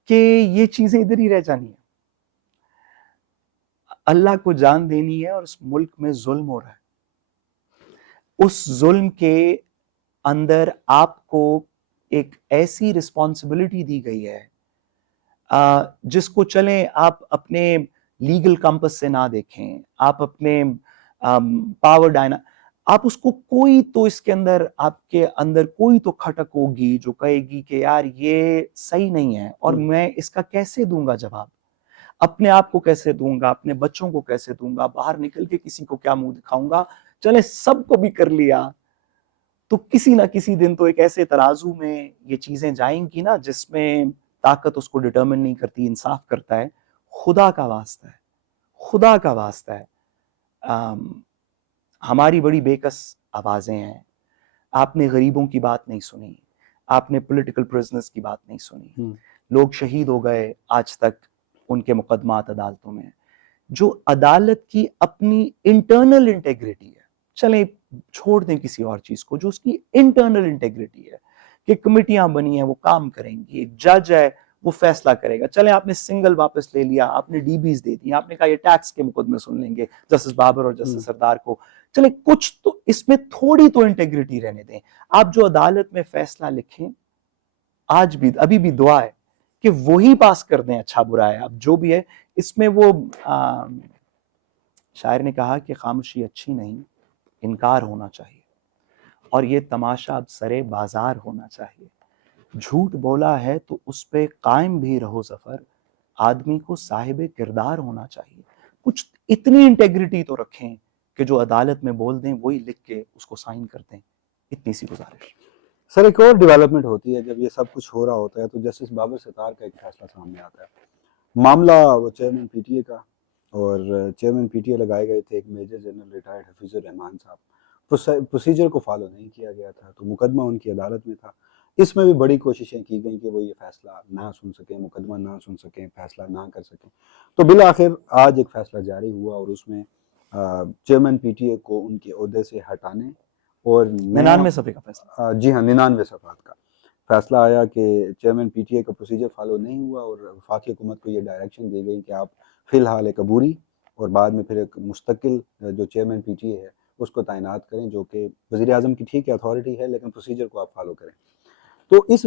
کہ یہ چیزیں ادھر ہی رہ جانی ہیں. اللہ کو جان دینی ہے اور اس ملک میں ظلم ہو رہا ہے, اس ظلم کے اندر آپ کو ایک ایسی رسپانسبلٹی دی گئی ہے جس کو چلیں آپ اپنے لیگل کمپس سے نہ دیکھیں, آپ اپنے پاور آپ اس کو کوئی تو اس کے اندر آپ کے اندر کوئی تو کھٹک ہوگی جو کہے گی کہ یار یہ صحیح نہیں ہے اور میں اس کا کیسے دوں گا جواب, اپنے آپ کو کیسے دوں گا, اپنے بچوں کو کیسے دوں گا, باہر نکل کے کسی کو کیا منہ دکھاؤں گا. چلے سب کو بھی کر لیا تو کسی نہ کسی دن تو ایک ایسے ترازو میں یہ چیزیں جائیں گی نا جس میں طاقت اس کو ڈٹرمن نہیں کرتی, انصاف کرتا ہے. خدا کا واسطہ ہے خدا کا واسطہ ہے ہماری بڑی بےکس آوازیں ہیں. آپ نے غریبوں کی بات نہیں سنی, آپ نے پولیٹیکل پرزنرز کی بات نہیں سنی. لوگ شہید ہو گئے آج تک, ان کے مقدمات عدالتوں میں. جو عدالت کی اپنی انٹرنل انٹیگریٹی ہے, چلیں چھوڑ دیں کسی اور چیز کو, جو اس کی انٹرنل انٹیگریٹی ہے کہ کمیٹیاں بنی ہیں وہ کام کریں گی, جج ہے وہ فیصلہ کرے گا. چلیں آپ نے سنگل واپس لے لیا, آپ نے ڈی بیز دے دی, آپ نے کہا یہ ٹیکس کے مقدمے سن لیں گے جسٹس بابر اور جسٹس سردار کو. چلیں کچھ تو اس میں تھوڑی تو انٹیگریٹی رہنے دیں. آپ جو عدالت میں فیصلہ لکھیں, آج بھی ابھی بھی دعا ہے کہ وہی پاس کر دیں, اچھا برا ہے اب جو بھی ہے. اس میں وہ شاعر نے کہا کہ خاموشی اچھی نہیں, انکار ہونا چاہیے, اور یہ تماشا اب سرے بازار ہونا چاہیے. جھوٹ بولا ہے تو اس پہ قائم بھی رہو ظفر, آدمی کو صاحب کردار ہونا چاہیے. کچھ اتنی انٹیگریٹی تو رکھیں کہ جو عدالت میں بول دیں وہی لکھ کے اس کو سائن کر دیں. اتنی سی گزارش. سر ایک اور ڈیولپمنٹ ہوتی ہے جب یہ سب کچھ ہو رہا ہوتا ہے تو جسٹس بابر ستار کا ایک فیصلہ سامنے آتا ہے. معاملہ وہ چیئرمین پی ٹی اے کا, اور چیئرمین پی ٹی اے لگائے گئے تھے ایک major general retired Hafeez ur-Rehman صاحب. پروسیجر کو فالو نہیں کیا گیا تھا تو مقدمہ ان کی عدالت میں تھا. اس میں بھی بڑی کوششیں کی گئیں کہ وہ یہ فیصلہ نہ سن سکیں, مقدمہ نہ سن سکیں, فیصلہ نہ کر سکیں. تو بالآخر آج ایک فیصلہ جاری ہوا اور اس میں چیئرمین پی ٹی اے کو ان کے عہدے سے ہٹانے اور 99 صفحے کا فیصلہ. جی ہاں 99 صفحات کا فیصلہ آیا کہ چیئرمین پی ٹی اے کا پروسیجر فالو نہیں ہوا, اور وفاقی حکومت کو یہ ڈائریکشن دی گئی کہ آپ فی الحال ایک عبوری اور بعد میں پھر ایک مستقل جو چیئرمین پی ٹی اے ہے اس کو تعینات کریں, جو کہ وزیر اعظم کی ٹھیک ہے اتھارٹی ہے لیکن پروسیجر کو آپ فالو کریں. تو اس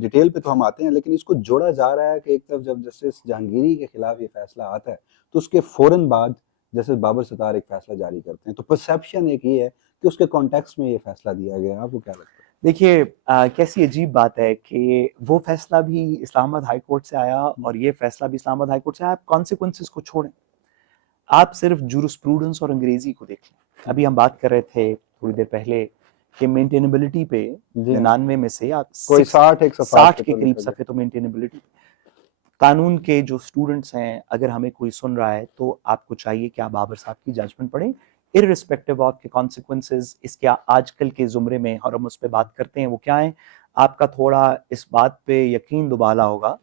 ڈیٹیل پہ تو ہم آتے ہیں, لیکن اس کو جوڑا جا رہا ہے کہ ایک طرف جب جسٹس جہانگیری کے خلاف یہ فیصلہ آتا ہے تو اس کے فوراً بعد جسٹس بابر ستار ایک فیصلہ جاری کرتے ہیں. تو پرسیپشن ایک یہ ہے کہ اس کے کانٹیکسٹ میں یہ فیصلہ دیا گیا. آپ کو کیا لگتا ہے؟ دیکھیے کیسی عجیب بات ہے کہ وہ فیصلہ بھی اسلام آباد ہائی کورٹ سے آیا اور یہ فیصلہ بھی اسلام آباد ہائی کورٹ سے آیا. آپ کانسیکوینسز کو چھوڑیں, آپ صرف جورسپروڈنس اور انگریزی کو دیکھ لیں. ابھی ہم بات کر رہے تھے تھوڑی دیر پہلے کہ مینٹینیبلٹی پہ 99 میں سے آپ کوئی 60 کے قریب صفحے تو مینٹینیبلٹی. قانون کے جو اسٹوڈنٹس ہیں, اگر ہمیں کوئی سن رہا ہے تو آپ کو چاہیے کہ آپ بابر صاحب کی ججمنٹ پڑھیں irrespective of کے consequences. اس کے آج کل کے زمرے میں اور ہم اس پہ بات کرتے ہیں وہ کیا ہیں, آپ کا تھوڑا اس بات پہ یقین دوبالا ہوگا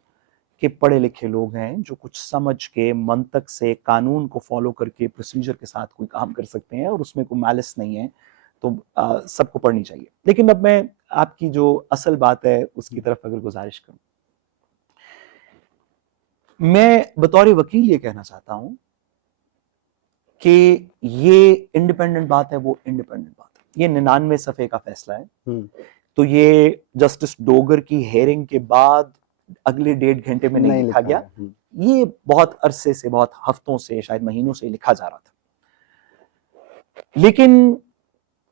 کہ پڑھے لکھے لوگ ہیں جو کچھ سمجھ کے منطق سے قانون کو فالو کر کے پروسیجر کے ساتھ کوئی کام کر سکتے ہیں اور اس میں کوئی میلس نہیں ہے, تو سب کو پڑھنی چاہیے. لیکن اب میں آپ کی جو اصل بات ہے اس کی طرف اگر گزارش کروں, میں بطور وکیل یہ کہنا چاہتا ہوں کہ یہ انڈیپینڈنٹ بات ہے, وہ انڈیپینڈنٹ بات ہے. یہ 99 صفحے کا فیصلہ ہے, تو یہ جسٹس ڈوگر کی ہیئرنگ کے بعد اگلے 1.5 گھنٹے میں نہیں لکھا گیا. یہ بہت عرصے سے, بہت ہفتوں سے, شاید مہینوں سے لکھا جا رہا تھا. لیکن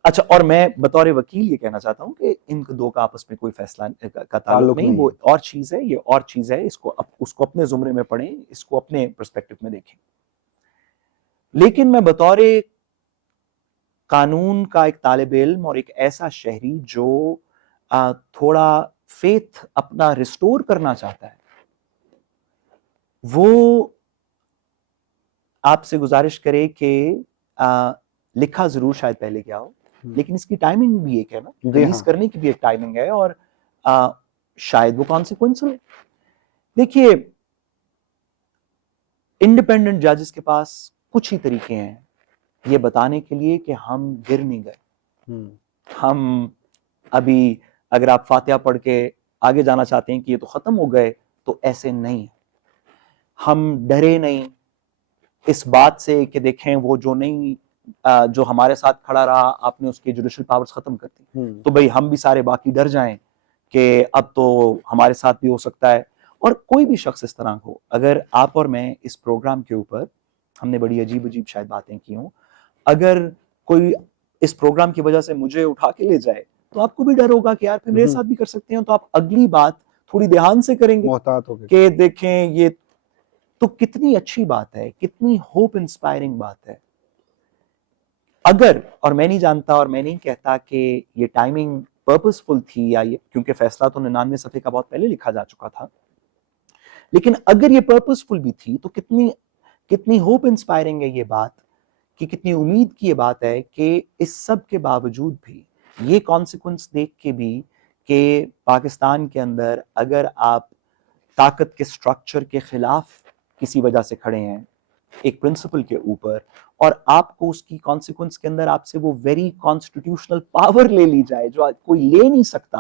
اچھا, اور میں بطور وکیل یہ کہنا چاہتا ہوں کہ ان دو کا آپس میں کوئی فیصلہ کا تعلق نہیں, وہ اور چیز ہے, یہ اور چیز ہے. اس کو اپنے زمرے میں پڑھیں, اس کو اپنے پرسپیکٹو میں دیکھیں. لیکن میں بطور قانون کا ایک طالب علم اور ایک ایسا شہری جو تھوڑا فیتھ اپنا ریسٹور کرنا چاہتا ہے, وہ آپ سے گزارش کرے کہ لکھا ضرور شاید پہلے کیا ہو, لیکن اس کی ٹائمنگ بھی ایک ہے نا, ریلیز کرنے کی بھی ایک ٹائمنگ ہے, اور شاید وہ کانسیکوینسل. دیکھیے انڈیپینڈنٹ ججز کے پاس کچھ ہی طریقے ہیں یہ بتانے کے لیے کہ ہم گر نہیں گئے. ہم ابھی اگر آپ فاتحہ پڑھ کے آگے جانا چاہتے ہیں کہ یہ تو ختم ہو گئے, تو ایسے نہیں. ہم ڈرے نہیں اس بات سے کہ دیکھیں وہ جو ہمارے ساتھ کھڑا رہا, آپ نے اس کے جوڈیشل پاورز ختم کر دی, تو بھئی ہم بھی سارے باقی ڈر جائیں کہ اب تو ہمارے ساتھ بھی ہو سکتا ہے. اور کوئی بھی شخص اس طرح ہو, اگر آپ اور میں اس پروگرام کے اوپر, ہم نے بڑی عجیب شاید باتیں کی ہوں, اگر کوئی اس پروگرام کی وجہ سے مجھے اٹھا کے لے جائے تو آپ کو بھی ڈر ہوگا کہ یار پھر میرے ساتھ بھی کر سکتے ہیں, تو آپ اگلی بات تھوڑی دھیان سے کریں گے, محتاط ہو کہ دیکھیں یہ تو کتنی اچھی بات ہے, کتنی ہوپ انسپائرنگ بات ہے. اگر, اور میں نہیں جانتا اور میں نہیں کہتا کہ یہ ٹائمنگ پرپسفل تھی یا یہ, کیونکہ فیصلہ تو 99 صفحے کا بہت پہلے لکھا جا چکا تھا, لیکن اگر یہ پرپسفل بھی تھی تو کتنی کتنی ہوپ انسپائرنگ ہے یہ بات کہ کتنی امید کی یہ بات ہے کہ اس سب کے باوجود بھی یہ کانسیکوینس دیکھ کے بھی کہ پاکستان کے اندر اگر آپ طاقت کے سٹرکچر کے خلاف کسی وجہ سے کھڑے ہیں ایک پرنسپل کے اوپر اور آپ کو اس کی کانسیکوینس کے اندر آپ سے وہ ویری کانسٹیٹیوشنل پاور لے لی جائے جو کوئی لے نہیں سکتا،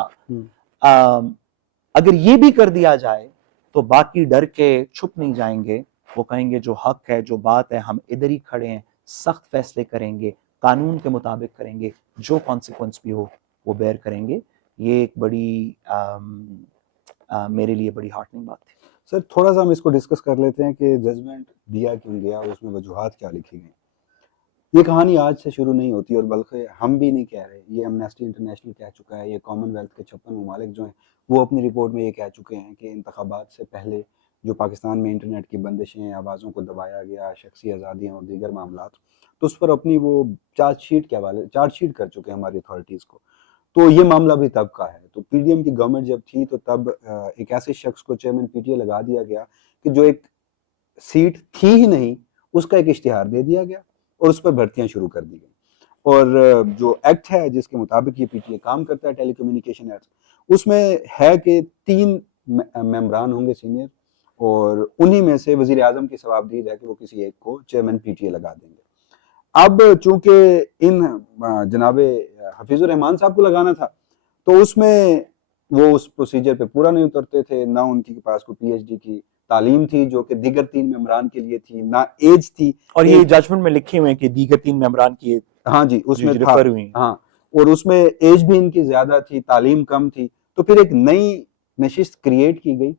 اگر یہ بھی کر دیا جائے تو باقی ڈر کے چھپ نہیں جائیں گے، وہ کہیں گے جو حق ہے جو بات ہے ہم ادھر ہی کھڑے ہیں، سخت فیصلے کریں گے، قانون کے مطابق کریں گے، جو کانسیکوینس بھی ہو وہ بیئر کریں گے۔ یہ ایک بڑی میرے لیے بڑی ہارٹننگ بات تھی۔ سر تھوڑا سا ہم اس کو ڈسکس کر لیتے ہیں کہ ججمنٹ دیا کیوں گیا اور اس میں وجوہات کیا لکھی گئی۔ یہ کہانی آج سے شروع نہیں ہوتی اور بلکہ ہم بھی نہیں کہہ رہے، یہ امنیسٹی انٹرنیشنل کہہ چکا ہے، یہ کامن ویلتھ کے 56 ممالک جو ہیں وہ اپنی رپورٹ میں یہ کہہ چکے ہیں کہ انتخابات سے پہلے جو پاکستان میں انٹرنیٹ کی بندشیں، آوازوں کو دبایا گیا، شخصی آزادیاں اور دیگر معاملات، تو اس پر اپنی وہ چارج شیٹ کر چکے ہیں ہماری اتھارٹیز کو۔ تو یہ معاملہ بھی تب کا ہے۔ تو پی ڈی ایم کی گورنمنٹ جب تھی تو تب ایک ایسے شخص کو چیئرمین پی ٹی اے لگا دیا گیا کہ جو ایک سیٹ تھی ہی نہیں، اس کا ایک اشتہار دے دیا گیا اور اس پر بھرتیاں شروع کر دی گئی۔ اور جو ایکٹ ہے جس کے مطابق یہ پی ٹی اے کام کرتا ہے، ٹیلی کمیونیکیشن ایکٹ، اس میں ہے کہ 3 ممبران ہوں گے سینئر، اور انہی میں سے وزیر اعظم کی صوابدید ہے کہ وہ کسی ایک کو چیئرمین پی ٹی اے لگا دیں گے۔ اب چونکہ ان جناب حفیظ الرحمان صاحب کو لگانا تھا تو اس میں وہ اس پروسیجر پہ پورا نہیں اترتے تھے، نہ ان کے پاس کوئی پی ایچ ڈی کی تعلیم تھی جو کہ دیگر 3 ممبران کے لیے تھی، نہ ایج تھی۔ اور یہ ججمنٹ میں لکھے ہوئے ہیں کہ دیگر 3 ممبران کی ہاں جی اس میں تھا، ریفر ہوئی ہیں۔ ہاں، اور اس میں ایج بھی ان کی زیادہ تھی، تعلیم کم تھی۔ تو پھر ایک نئی نشست کریٹ کی گئی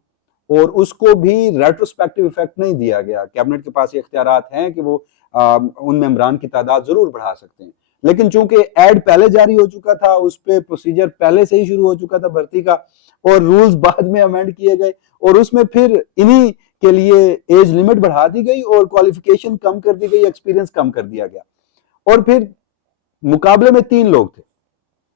اور اس کو بھی ریٹروسپیکٹو ایفیکٹ نہیں دیا گیا۔ کیبنٹ کے پاس یہ اختیارات ہیں کہ وہ ان ممبران کی تعداد ضرور بڑھا سکتے ہیں، لیکن چونکہ ایڈ پہلے جاری ہو چکا تھا، اس پہ پروسیجر پہلے سے ہی شروع ہو چکا تھا بھرتی کا، اور رولز بعد میں امینڈ کیے گئے، اور اس میں پھر انہی کے لیے ایج لمٹ بڑھا دی گئی اور کوالیفیکیشن کم کر دی گئی، ایکسپیرینس کم کر دیا گیا۔ اور پھر مقابلے میں 3 لوگ تھے،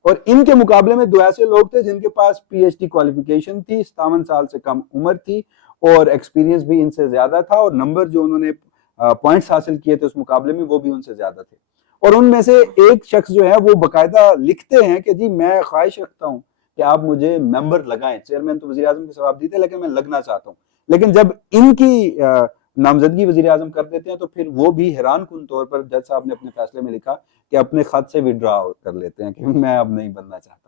اور ان کے مقابلے میں 2 ایسے لوگ تھے جن کے پاس پی ایچ ڈی کوالیفیکیشن تھی، 57 سال سے کم عمر تھی، اور ایکسپیرینس بھی ان سے زیادہ تھا، اور نمبر جو انہوں نے پوائنٹس حاصل کیے تھے اس مقابلے میں وہ بھی ان سے زیادہ تھے۔ اور ان میں سے ایک شخص جو ہے وہ باقاعدہ لکھتے ہیں کہ جی میں خواہش رکھتا ہوں کہ آپ مجھے ممبر لگائیں، چیئرمین تو وزیر اعظم کے صوابدید ہے لیکن میں لگنا چاہتا ہوں۔ لیکن جب ان کی نامزدگی وزیر اعظم کر دیتے ہیں تو پھر وہ بھی حیران کن طور پر جج صاحب نے اپنے فیصلے میں لکھا کہ اپنے خط سے وڈرا کر لیتے ہیں کہ میں اب نہیں بننا چاہتا۔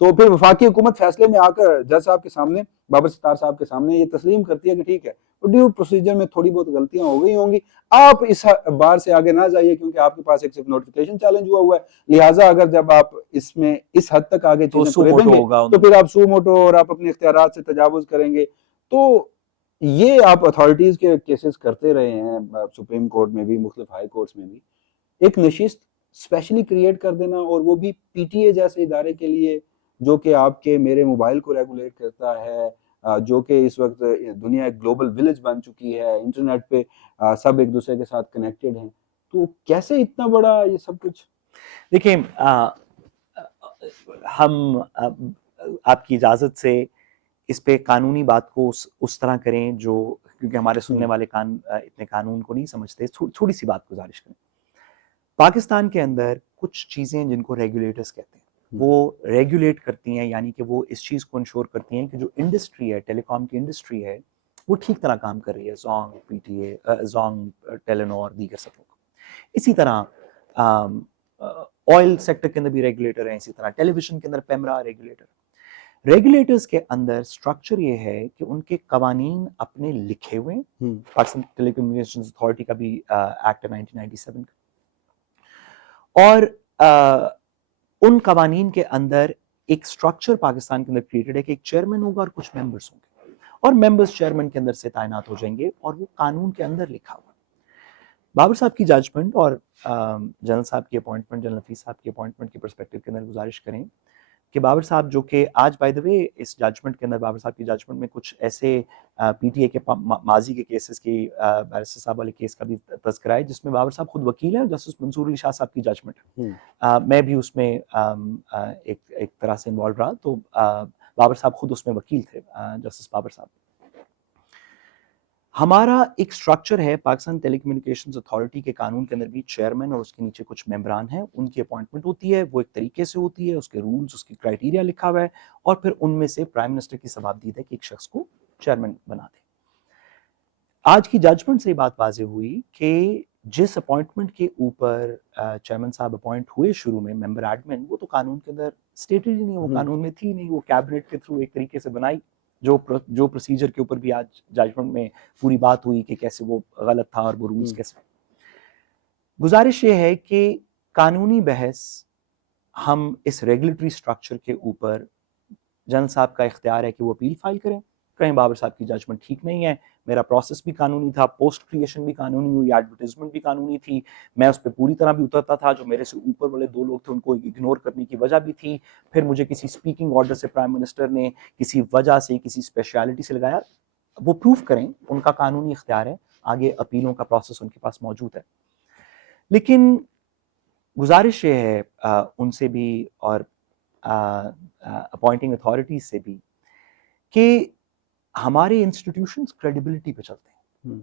تو پھر وفاقی حکومت فیصلے میں آ کر جج صاحب کے سامنے، بابر ستار صاحب کے سامنے یہ تسلیم کرتی ہے کہ ٹھیک ہے ڈیو پروسیجر میں تھوڑی بہت غلطیاں ہو گئی ہوں گی، آپ اس بار سے آگے نہ جائیے کیونکہ آپ کے پاس ایک صرف نوٹیفیکیشن چیلنج ہوا ہے، لہٰذا اگر جب آپ اس میں اس حد تک آگے چیزیں کریں گے تو پھر آپ سو موٹو اور آپ اپنے اختیارات سے تجاوز کریں گے۔ تو یہ آپ اتھارٹیز کے کیسز کرتے رہے ہیں، سپریم کورٹ میں بھی، مختلف ہائی کورٹس میں بھی، ایک نشست اسپیشلی کریٹ کر دینا، اور وہ بھی پی ٹی اے جیسے ادارے کے لیے جو کہ آپ کے میرے موبائل کو ریگولیٹ کرتا ہے، جو کہ اس وقت دنیا ایک گلوبل ولیج بن چکی ہے، انٹرنیٹ پہ سب ایک دوسرے کے ساتھ کنیکٹڈ ہیں، تو کیسے اتنا بڑا یہ سب کچھ؟ دیکھیں ہم آپ کی اجازت سے اس پہ قانونی بات کو اس طرح کریں جو، کیونکہ ہمارے سننے والے اتنے قانون کو نہیں سمجھتے، تھوڑی سی بات گزارش کریں۔ پاکستان کے اندر کچھ چیزیں جن کو ریگولیٹرز کہتے ہیں وہ ریگولیٹ کرتی ہیں، یعنی کہ وہ اس چیز کو انشور کرتی ہیں کہ جو انڈسٹری ہے، ٹیلی کام کی انڈسٹری ہے، وہ ٹھیک طرح کام کر رہی ہے، زونگ، پی ٹی اے، زونگ، ٹیلینور، دیگر سب لوگ۔ اسی طرح آئل سیکٹر کے اندر بھی ریگولیٹر ہیں، اسی طرح ٹیلی ویژن کے اندر پیمرا ریگولیٹر۔ ریگولیٹرز کے اندر سٹرکچر یہ ہے کہ ان کے قوانین اپنے لکھے ہوئے ہیں، پاکستان ٹیلی کمیونیکیشن اتھارٹی کا بھی ایکٹ ہے 1997 کا، اور ان قوانین کے اندر ایک سٹرکچر پاکستان کے اندر کریٹڈ ہے کہ ایک چیئرمین ہوگا اور کچھ ممبرز ہوں گے، اور ممبرز چیئرمین کے اندر سے تعینات ہو جائیں گے، اور وہ قانون کے اندر لکھا ہوا۔ بابر صاحب کی ججمنٹ اور جنرل صاحب کی اپوائنٹمنٹ، جنرل حفیظ صاحب کی اپوائنٹمنٹ کی پرسپیکٹو کے اندر گزارش کریں کہ بابر صاحب جو کہ آج by the way us judgment کے اندر، بابر صاحب کی ججمنٹ میں کچھ ایسے پی ٹی اے کے ماضی کے کیسز کی، بیرسٹر صاحب والے کیس کا بھی تذکرہ ہے جس میں بابر صاحب خود وکیل ہیں، اور جسٹس منصور علی شاہ صاحب کی ججمنٹ، میں بھی اس میں ایک طرح سے انوالو رہا، تو بابر صاحب خود اس میں وکیل تھے، جسٹس بابر صاحب۔ ہمارا ایک اسٹرکچر ہے پاکستان ٹیلی کمیونیکیشنز اتھارٹی کے قانون کے اندر بھی چیئرمین اور اس کے نیچے کچھ ممبران ہیں, ان کی اپوائنٹمنٹ ہوتی ہے, وہ ایک طریقے سے ہوتی ہے, اس کے رولز, اس کی کرائیٹیریا لکھا ہوا ہے, اور پھر ان میں سے پرائم منسٹر کی ثوابدید ہے کہ ایک شخص کو چیئرمین بنا دے. آج کی ججمنٹ سے یہ بات واضح ہوئی کہ جس اپوائنٹمنٹ کے اوپر چیئرمین صاحب اپوائنٹ ہوئے شروع میں, ممبر ایڈمن, وہ تو قانون کے اندر اسٹیٹڈ ہی نہیں, وہ قانون میں تھی نہیں, وہ کیبنٹ کے تھرو ایک طریقے سے بنائی, جو پروسیجر کے اوپر بھی آج ججمنٹ میں پوری بات ہوئی کہ کیسے وہ غلط تھا اور وہ رولز کیسے. گزارش یہ ہے کہ قانونی بحث ہم اس ریگولیٹری اسٹرکچر کے اوپر, جنرل صاحب کا اختیار ہے کہ وہ اپیل فائل کریں, کہیں بابر صاحب کی ججمنٹ ٹھیک نہیں ہے, میرا پروسیس بھی قانونی تھا, پوسٹ کریشن بھی قانونی ہوئی, ایڈورٹیزمنٹ بھی قانونی تھی, میں اس پہ پوری طرح بھی اترتا تھا, جو میرے سے اوپر والے 2 لوگ تھے ان کو اگنور کرنے کی وجہ بھی تھی, پھر مجھے کسی اسپیکنگ آرڈر سے پرائم منسٹر نے کسی وجہ سے کسی اسپیشلٹی سے لگایا, وہ پروف کریں, ان کا قانونی اختیار ہے, آگے اپیلوں کا پروسیس ان کے پاس موجود ہے. لیکن گزارش یہ ہے ان سے بھی اور اپوائنٹنگ اتھارٹیز سے بھی کہ ہمارے انسٹیٹیوشنز کریڈیبلٹی پہ چلتے ہیں.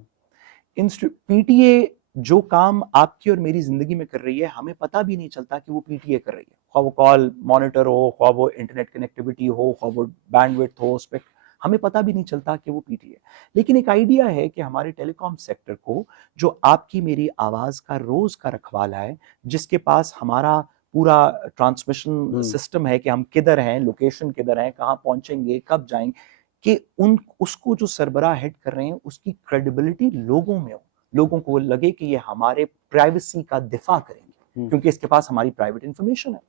پی ٹی اے جو کام آپ کی اور میری زندگی میں کر رہی ہے, ہمیں پتہ بھی نہیں چلتا کہ وہ پی ٹی اے کر رہی ہے, خواہ وہ کال مانیٹر ہو, خواہ وہ انٹرنیٹ کنیکٹیوٹی ہو, خواہ وہ بینڈ وڈتھ ہو, اس پہ ہمیں پتہ بھی نہیں چلتا کہ وہ پی ٹی اے. لیکن ایک آئیڈیا ہے کہ ہمارے ٹیلی کام سیکٹر کو, جو آپ کی میری آواز کا روز کا رکھوالا ہے, جس کے پاس ہمارا پورا ٹرانسمیشن سسٹم ہے کہ ہم کدھر ہیں, لوکیشن کدھر ہیں, کہاں پہنچیں گے, کب جائیں گے, کہ اس کو جو سربراہ ہیڈ کر رہے ہیں اس کی کریڈیبلٹی لوگوں میں ہو, لوگوں کو لگے کہ یہ ہمارے پرائیویسی کا دفاع کریں گے کیونکہ اس کے پاس ہماری پرائیویٹ انفارمیشن ہے.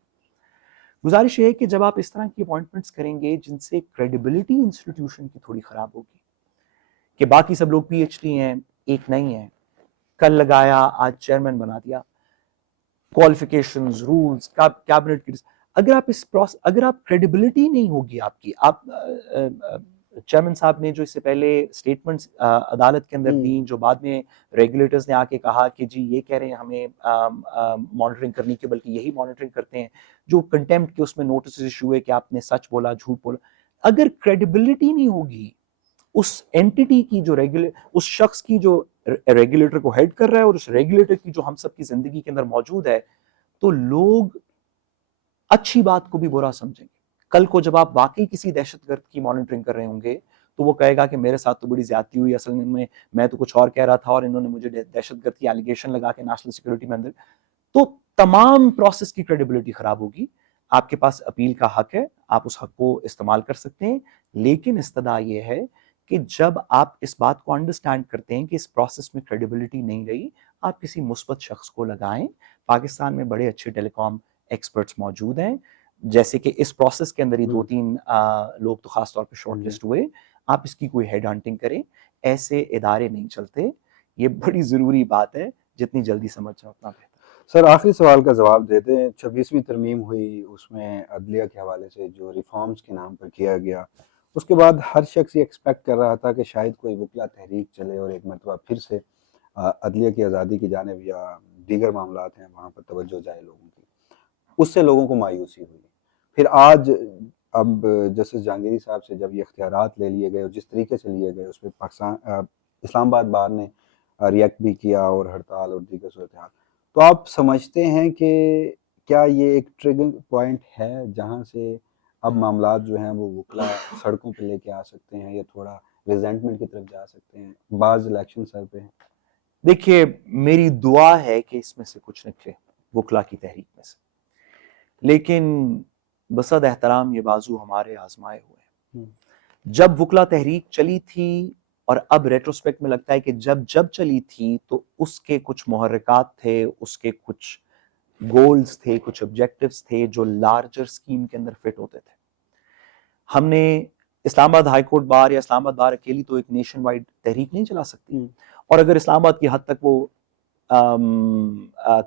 گزارش یہ ہے کہ جب آپ اس طرح کی اپوائنٹمنٹس کریں گے جن سے کریڈیبلٹی انسٹیٹیوشن کی تھوڑی خراب ہوگی, کہ باقی سب لوگ پی ایچ ڈی ہیں, ایک نہیں ہے, کل لگایا آج چیئرمین بنا دیا, کوالیفیکیشنز, رولز, کیبنٹ کی, اگر آپ کریڈیبلٹی نہیں ہوگی آپ کی, آپ چیئرمین صاحب نے جو اس سے پہلے سٹیٹمنٹس عدالت کے اندر دیں, جو بعد میں ریگولیٹرز نے آ کے کہا کہ جی یہ کہہ رہے ہیں ہمیں مانیٹرنگ کرنی کی, بلکہ یہی مانیٹرنگ کرتے ہیں, جو کنٹیمپٹ کے اس میں نوٹس ایشو ہے کہ آپ نے سچ بولا, جھوٹ بولا, اگر کریڈیبلٹی نہیں ہوگی اس اینٹی کی, جو اس شخص کی جو ریگولیٹر کو ہیڈ کر رہا ہے, اور اس ریگولیٹر کی جو ہم سب کی زندگی کے اندر موجود ہے, تو لوگ اچھی بات کو بھی برا سمجھیں گے. کل کو جب آپ واقعی کسی دہشت گرد کی مانیٹرنگ کر رہے ہوں گے تو وہ کہے گا کہ میرے ساتھ تو بڑی زیادتی ہوئی, اصل میں تو کچھ اور کہہ رہا تھا اور انہوں نے مجھے دہشت گرد کی ایلیگیشن لگا کے نیشنل سیکورٹی میں اندر. تو تمام پروسیس کی کریڈیبلٹی خراب ہوگی. آپ کے پاس اپیل کا حق ہے, آپ اس حق کو استعمال کر سکتے ہیں, لیکن استدعا یہ ہے کہ جب آپ اس بات کو انڈرسٹینڈ کرتے ہیں کہ اس پروسیس میں کریڈیبلٹی نہیں رہی, آپ کسی مثبت شخص کو لگائیں. پاکستان میں بڑے اچھے ٹیلی کام ایکسپرٹس موجود ہیں, جیسے کہ اس پروسیس کے اندر ہی 2-3 لوگ تو خاص طور پہ شارٹ لسٹ ہوئے. آپ اس کی کوئی ہیڈ ہنٹنگ کریں, ایسے ادارے نہیں چلتے. یہ بڑی ضروری بات ہے, جتنی جلدی سمجھ جاؤ اتنا بہتر. سر آخری سوال کا جواب دے دیں. 26ویں ترمیم ہوئی, اس میں عدلیہ کے حوالے سے جو ریفارمز کے نام پر کیا گیا, اس کے بعد ہر شخص یہ ایکسپیکٹ کر رہا تھا کہ شاید کوئی وکلا تحریک چلے اور ایک مرتبہ پھر سے عدلیہ کی آزادی کی جانب یا دیگر معاملات ہیں وہاں پر توجہ جائے لوگوں کی. اس سے لوگوں کو مایوسی ہوئی. پھر آج اب جسٹس جہانگیری صاحب سے جب یہ اختیارات لے لیے گئے اور جس طریقے سے لیے گئے, اس پہ اسلام آباد بار نے ریئیکٹ بھی کیا اور ہڑتال اور دیگر صورتحال, تو آپ سمجھتے ہیں کہ کیا یہ ایک ٹریگنگ پوائنٹ ہے جہاں سے اب معاملات جو ہیں وہ وکلا سڑکوں پہ لے کے آ سکتے ہیں یا تھوڑا ریزنٹمنٹ کی طرف جا سکتے ہیں؟ بعض الیکشن سر پہ ہیں. دیکھیے, میری دعا ہے کہ اس میں سے کچھ نکلے, وکلا کی تحریک میں سے, لیکن بصد احترام یہ بازو ہمارے آزمائے ہوئے ہیں. جب وکلا تحریک چلی تھی, اور اب ریٹروسپیکٹ میں لگتا ہے کہ جب چلی تھی تو اس کے کچھ محرکات تھے, اس کے کچھ گولز تھے, کچھ آبجیکٹیوز تھے جو لارجر سکیم کے اندر فٹ ہوتے تھے. ہم نے اسلام آباد ہائی کورٹ بار یا اسلام آباد بار اکیلی تو ایک نیشن وائڈ تحریک نہیں چلا سکتی, اور اگر اسلام آباد کی حد تک وہ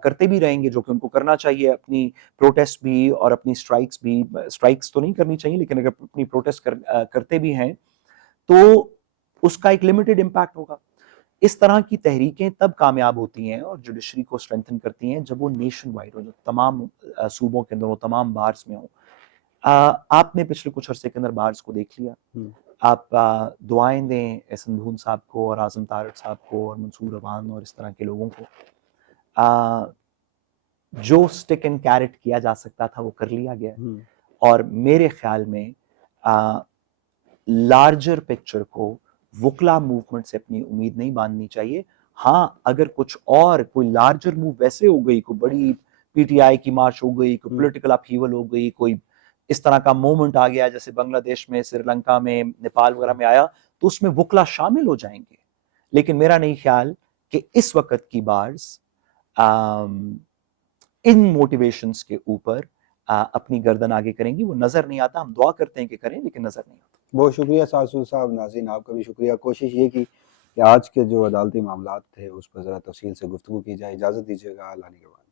کرتے بھی رہیں گے, جو کہ ان کو کرنا چاہیے, اپنی پروٹیسٹ بھی اور اپنی سٹرائکس تو نہیں کرنی چاہیے, لیکن اگر اپنی پروٹیسٹ کرتے بھی ہیں تو اس کا ایک لمیٹڈ امپیکٹ ہوگا. اس طرح کی تحریکیں تب کامیاب ہوتی ہیں اور جوڈیشری کو اسٹرینتھن کرتی ہیں جب وہ نیشن وائڈ ہو, جو تمام صوبوں کے اندر ہو, تمام بارز میں ہو. آپ نے پچھلے کچھ عرصے کے اندر بارز کو دیکھ لیا, آپ دعائیں دیں احسن بھون صاحب کو اور اعظم طارق صاحب کو اور منصور عوان اور اس طرح کے لوگوں کو. جو اسٹک اینڈ کیرٹ کیا جا سکتا تھا وہ کر لیا گیا ہے. اور میرے خیال میں لارجر پکچر کو وکلا موومنٹ سے اپنی امید نہیں باندھنی چاہیے. ہاں اگر کچھ اور کوئی لارجر موو ویسے ہو گئی, کوئی بڑی پی ٹی آئی کی مارچ ہو گئی, کوئی پولیٹیکل اپہیول ہو گئی, کوئی اس طرح کا مومنٹ آ گیا جیسے بنگلہ دیش میں, سری لنکا میں, نیپال وغیرہ میں آیا, تو اس میں وکلا شامل ہو جائیں گے. لیکن میرا نہیں خیال کہ اس وقت کی بارز ان موٹیویشنز کے اوپر اپنی گردن آگے کریں گی. وہ نظر نہیں آتا, ہم دعا کرتے ہیں کہ کریں لیکن نظر نہیں آتا. بہت شکریہ ساسو صاحب. ناظرین آپ کا بھی شکریہ. کوشش یہ کی کہ آج کے جو عدالتی معاملات تھے اس پر ذرا تفصیل سے گفتگو کی جائے. اجازت دیجیے گا. اللہ کے بعد.